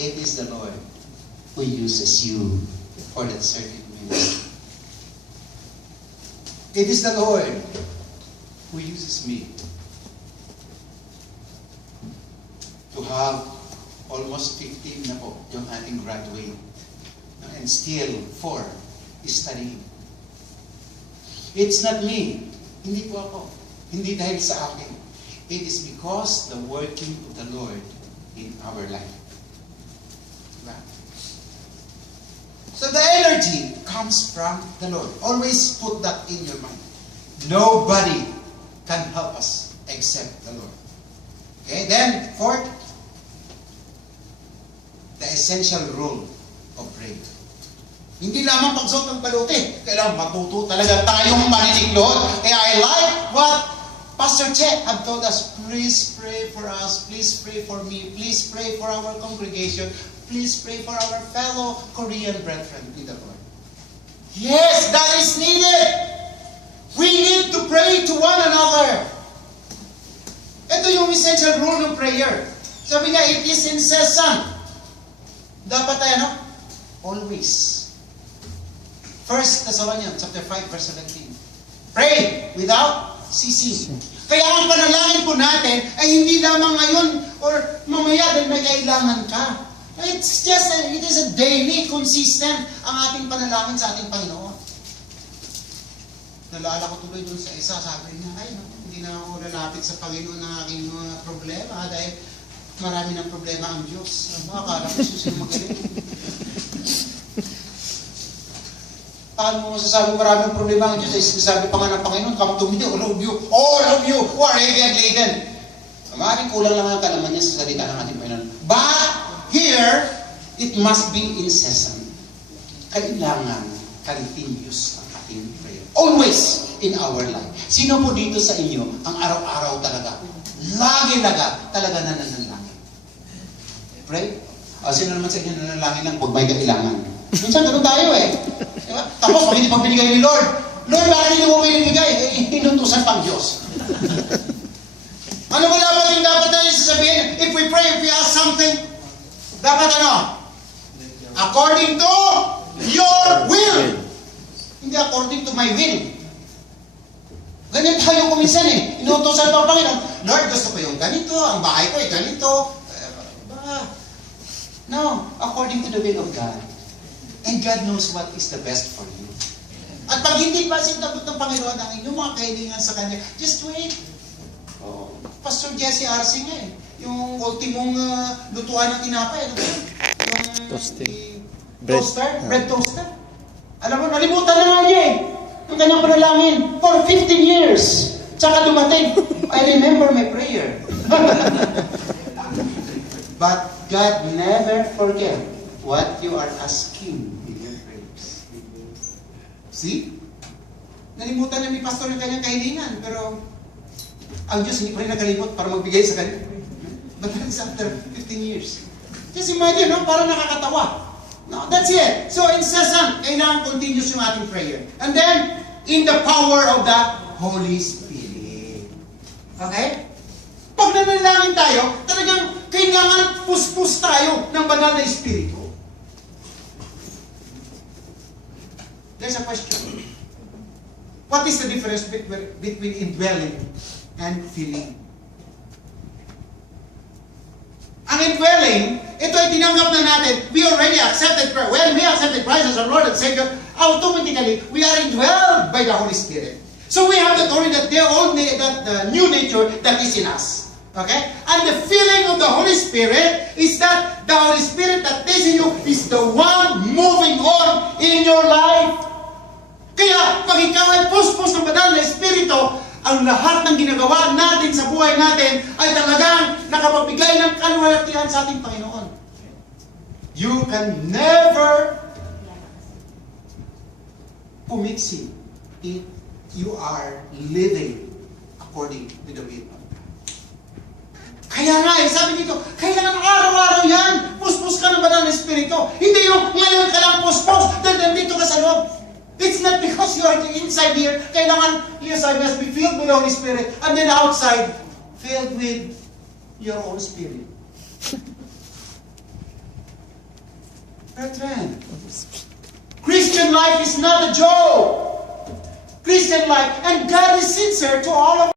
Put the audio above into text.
it is the Lord who uses you for that certain ministry. It is the Lord who uses me to have almost 15 na po yung ating graduate. And still, 4 is studying. It's not me. Hindi po ako. Hindi dahil sa akin. It is because the working of the Lord in our life. Diba? So the energy comes from the Lord. Always put that in your mind. Nobody can help us except the Lord. Okay, then, 4th, the essential role of prayer. Hindi lamang pagsuot ng baluti. Kailangan matuto talaga tayong maninig doon. Kaya I like what Pastor Che have told us. Please pray for us. Please pray for me. Please pray for our congregation. Please pray for our fellow Korean brethren in the Lord. Yes, that is needed. We need to pray to one another. Ito yung essential rule ng prayer. Sabi niya, it is incessant. Dapat tayo, no? Always. 1 Thessalonians chapter 5, verse 17. Pray without ceasing. Kaya ang panalangin po natin ay hindi lamang ngayon or mamaya dahil may kailangan ka. It is a daily, consistent ang ating panalangin sa ating Panginoon. Nalala ko tuloy dun sa isa, sabi niya, ay, no, hindi na ako lalapit sa Panginoon ng aking mga problema dahil marami ng problema ang Diyos. Akala ko susunod magaling. Paano mo masasabi maraming problema ang Diyos? Ay sabi pa nga ng Panginoon, come to me, all of you who are heavy and laden. Maraming kulang lang ang kalaman niya sa salita ng ating Panginoon. But here, it must be incessant. Kailangan continuous ang ating prayer. Always in our life. Sino po dito sa inyo ang araw-araw talaga? Lagi-laga talaga nananalangin. Pray? Sino naman sa inyo nananalangin lang pag may kailangan? Minsan ganun tayo eh. Diba? Tapos pag hindi pang binigay ni Lord, bakit hindi mo binigay? Inutusan pang Diyos. Ano ba dapat natin sasabihin? If we pray, if we ask something, dapat ano? According to your will. Hindi according to my will. Ganyan tayo kuminsan eh. Inutusan pa ang Panginoon. Lord, gusto ko yung ganito. Ang bahay ko ay ganito. No, according to the will of God. And God knows what is the best for you. At pag hindi pa sinabot ng Panginoon ang inyong mga kahilingan sa Kanya, just wait. Oh, Pastor Jesse Arce nga eh. Yung ultimong lutuan ng tinapay. Ano ba? Yung toaster? Bread toaster? Alam mo, nalimutan na nga niya eh. Yung kanyang panalangin. For 15 years. Tsaka dumating. I remember my prayer. But God never forget what you are asking in your prayers. See? Nalimutan na ni Pastor yung kanyang kahilingan. Pero ang Diyos hindi pa rin nakalimot para magbigay sa kanya. But that is after 15 years. Just imagine, no? Parang nakakatawa. No, that's it. So incessant, kailangan continuous yung ating prayer. And then, in the power of the Holy Spirit. Okay? Pag nanalangin tayo, talagang kailangan puspos tayo ng banal na Espiritu. There's a question. What is the difference between indwelling and filling? Ang indwelling, ito ay tinanggap na natin. We already accepted Christ. When we accepted Christ as our Lord and Savior, automatically, we are indwelled by the Holy Spirit. So we have the authority that the new nature that is in us. Okay? And the filling of the Holy Spirit is that the Holy Spirit that is in you is the one moving on in your life. Kaya, pag ikaw ay puspos ng banal na Espiritu, ang lahat ng ginagawa natin sa buhay natin ay talagang nakapagbigay ng kaluwalhatian sa ating Panginoon. You can never pumiksi if you are living according to the will of God. Kaya nga sabi dito, kailangan araw-araw yan, puspos ka ng banal na Espiritu. Hindi yung ngayon ka lang puspos, dahil nandito ka sa loob. It's not because you are inside here. Kailangan inside must be filled with the Holy Spirit. And then outside, filled with your own spirit. Brethren, Christian life is not a joke. Christian life, and God is sincere to all of